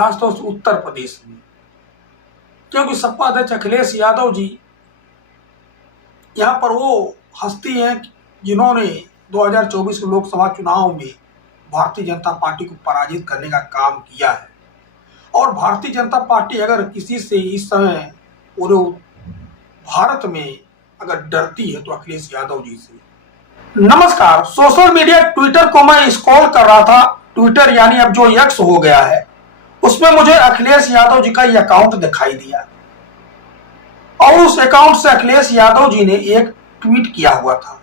खासतौर से उत्तर प्रदेश में, क्योंकि सपा अध्यक्ष अखिलेश यादव जी यहाँ पर वो हस्ती हैं जिन्होंने 2024 के लोकसभा चुनाव में भारतीय जनता पार्टी को पराजित करने का काम किया है। और भारतीय जनता पार्टी अगर किसी से इस समय पूरे भारत में अगर डरती है तो अखिलेश यादव जी से। नमस्कार, सोशल मीडिया ट्विटर को मैं स्क्रॉल कर रहा था, ट्विटर यानी अब जो एक्स हो गया है, उसमें मुझे अखिलेश यादव जी का ये अकाउंट दिखाई दिया और उस अकाउंट से अखिलेश यादव जी ने एक ट्वीट किया हुआ था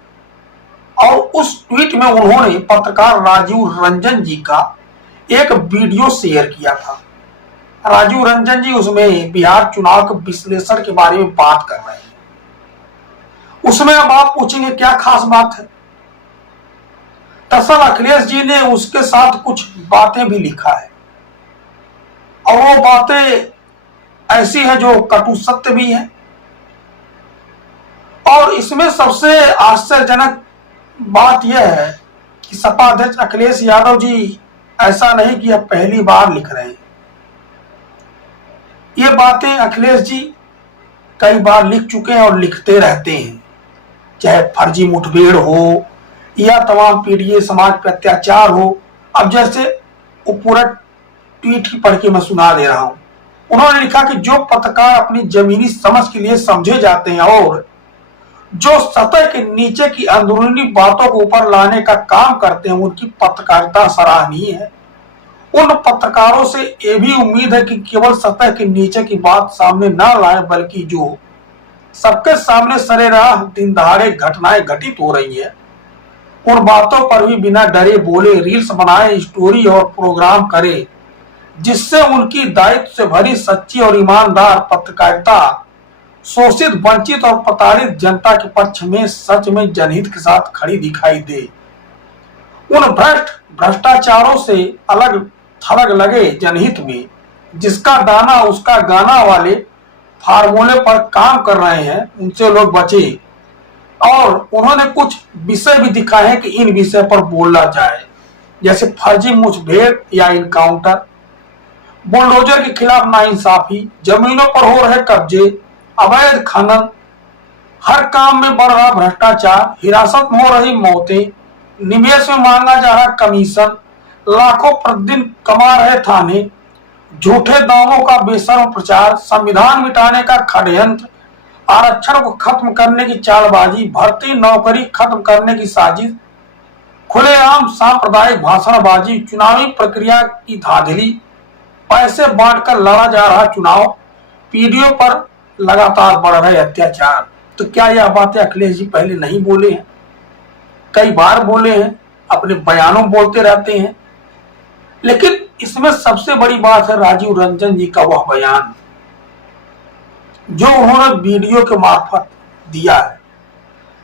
और उस ट्वीट में उन्होंने पत्रकार राजीव रंजन जी का एक वीडियो शेयर किया था। राजीव रंजन जी उसमें बिहार चुनाव के विश्लेषण के बारे में बात कर रहे हैं। उसमें अब आप पूछेंगे क्या खास बात है। दरअसल अखिलेश जी ने उसके साथ कुछ बातें भी लिखा है और वो बातें ऐसी है जो कटु सत्य भी है। और इसमें सबसे आश्चर्यजनक बात यह है कि सपा अध्यक्ष अखिलेश यादव जी ऐसा नहीं कि अब पहली बार लिख रहे हैं। ये बातें अखिलेश जी कई बार लिख चुके हैं और लिखते रहते हैं, चाहे फर्जी मुठभेड़ हो या तमाम पीड़ित समाज पर अत्याचार हो। अब जैसे वो पूरा ट्वीट ही पढ़ के मैं सुना दे रहा हूं। उन्होंने लिखा कि जो पत्रकार अपनी जमीनी समझ के लिए समझे जाते हैं और जो सतह के नीचे की अंदरूनी बातों को ऊपर लाने का काम करते हैं, उनकी पत्रकारिता सराहनीय है। उन पत्रकारों से ये भी उम्मीद है कि केवल सतह के नीचे की बात सामने न लाए, बल्कि जो सबके सामने सरेराह दिन दहाड़े घटनाएं घटित हो रही है, उन बातों पर भी बिना डरे बोले, रील्स बनाए, स्टोरी और प्रोग्राम करे, जिससे उनकी दायित्व से भरी सच्ची और ईमानदार पत्रकारिता शोषित, वंचित और प्रताड़ित जनता के पक्ष में सच में जनहित के साथ खड़ी दिखाई दे। उन भ्रष्टाचारों से अलग थलग लगे जनहित में, जिसका दाना उसका गाना वाले फार्मूले पर काम कर रहे हैं, उनसे लोग बचे। और उन्होंने कुछ विषय भी दिखाए हैं कि इन विषय पर बोला जाए, जैसे फर्जी मुठभेड़ या इनकाउंटर, बुलडोजर के खिलाफ नाइंसाफी, जमीनों पर हो रहे कब्जे, अवैध खनन, हर काम में बढ़ रहा भ्रष्टाचार, हिरासत में हो रही मौतें, निवेश में मांगा जा रहा कमीशन, लाखों प्रतिदिन कमा रहे थाने, झूठे दावों का बेशर्म प्रचार, संविधान मिटाने का षड्यंत्र, आरक्षण को खत्म करने की चालबाजी, भर्ती नौकरी खत्म करने की साजिश, खुलेआम सांप्रदायिक भाषणबाजी, चुनावी प्रक्रिया की धांधली, पैसे बांटकर लड़ा जा रहा चुनाव, पीढ़ियों पर लगातार बढ़ रहे अत्याचार। तो क्या यह बातें अखिलेश जी पहले नहीं बोले हैं? कई बार बोले हैं, अपने बयानों में बोलते रहते हैं। लेकिन इसमें सबसे बड़ी बात है राजीव रंजन जी का वह बयान जो उन्होंने वीडियो के मार्फत दिया है।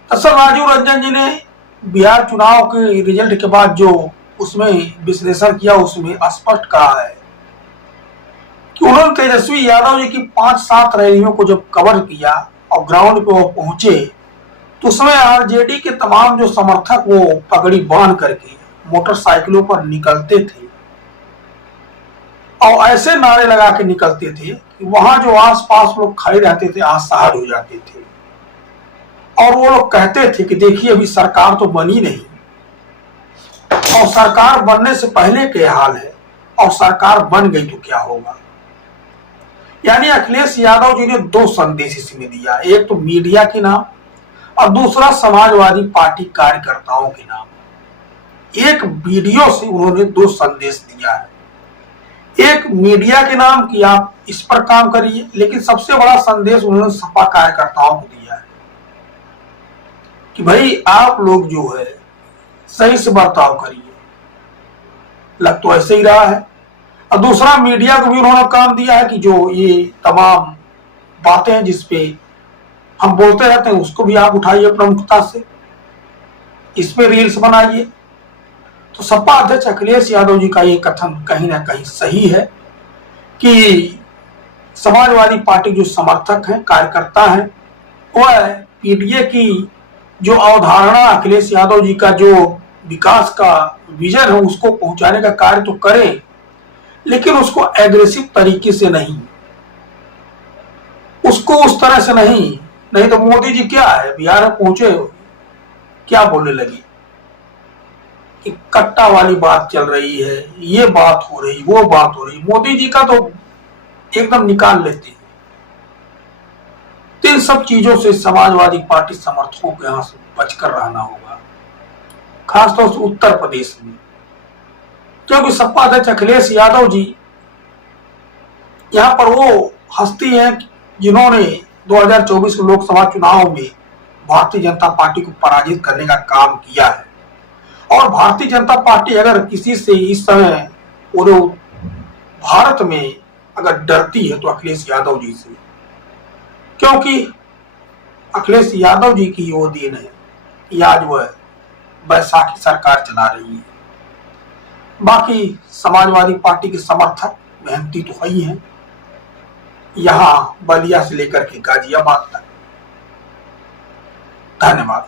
दरअसल राजीव रंजन जी ने बिहार चुनाव के रिजल्ट के बाद जो उसमें विश्लेषण किया, उसमें स्पष्ट कहा है कि उन्होंने तेजस्वी यादव जी की 5-7 रैलियों को जब कवर किया और ग्राउंड पे वो पहुंचे, तो उसमें आरजेडी के तमाम जो समर्थक वो पगड़ी बांध करके मोटरसाइकिलों पर निकलते थे और ऐसे नारे लगा के निकलते थे कि वहां जो आसपास लोग खड़े रहते थे असहाय हो जाते थे। और वो लोग कहते थे कि देखिए अभी सरकार तो बनी नहीं, और सरकार बनने से पहले क्या हाल है, और सरकार बन गई तो क्या होगा। यानी अखिलेश यादव जी ने 2 संदेश इसमें दिया, एक तो मीडिया के नाम और दूसरा समाजवादी पार्टी कार्यकर्ताओं के नाम। एक वीडियो से उन्होंने 2 संदेश दिया है, एक मीडिया के नाम कि आप इस पर काम करिए, लेकिन सबसे बड़ा संदेश उन्होंने सपा कार्यकर्ताओं को दिया है कि भाई आप लोग जो है सही से बर्ताव करिए। लग तो ऐसे ही रहा है। और दूसरा मीडिया को भी उन्होंने काम दिया है कि जो ये तमाम बातें हैं जिसपे हम बोलते रहते हैं, उसको भी आप उठाइए प्रमुखता से, इस पे रील्स बनाइए। तो सपा अध्यक्ष अखिलेश यादव जी का ये कथन कहीं ना कहीं सही है कि समाजवादी पार्टी जो समर्थक हैं, कार्यकर्ता हैं, वह पीडीए की जो अवधारणा, अखिलेश यादव जी का जो विकास का विजन है, उसको पहुंचाने का कार्य तो करें, लेकिन उसको एग्रेसिव तरीके से नहीं, उसको उस तरह से नहीं तो मोदी जी क्या है, बिहार में पहुंचे क्या बोलने लगे कि कट्टा वाली बात चल रही है, ये बात हो रही, वो बात हो रही। मोदी जी का तो एकदम निकाल लेते हैं। तो इन सब चीजों से समाजवादी पार्टी समर्थकों को यहां से बचकर रहना होगा, खासतौर से उत्तर प्रदेश में, क्योंकि सपा अध्यक्ष अखिलेश यादव जी यहां पर वो हस्ती हैं जिन्होंने 2024 के लोकसभा चुनाव में भारतीय जनता पार्टी को पराजित करने का काम किया है। और भारतीय जनता पार्टी अगर किसी से इस समय पूरे भारत में अगर डरती है तो अखिलेश यादव जी से, क्योंकि अखिलेश यादव जी की वो देन है कि आज वह बैसाखी सरकार चला रही है। बाकी समाजवादी पार्टी के समर्थक मेहनती तो ही हैं, यहां बलिया से लेकर के गाजियाबाद तक। धन्यवाद।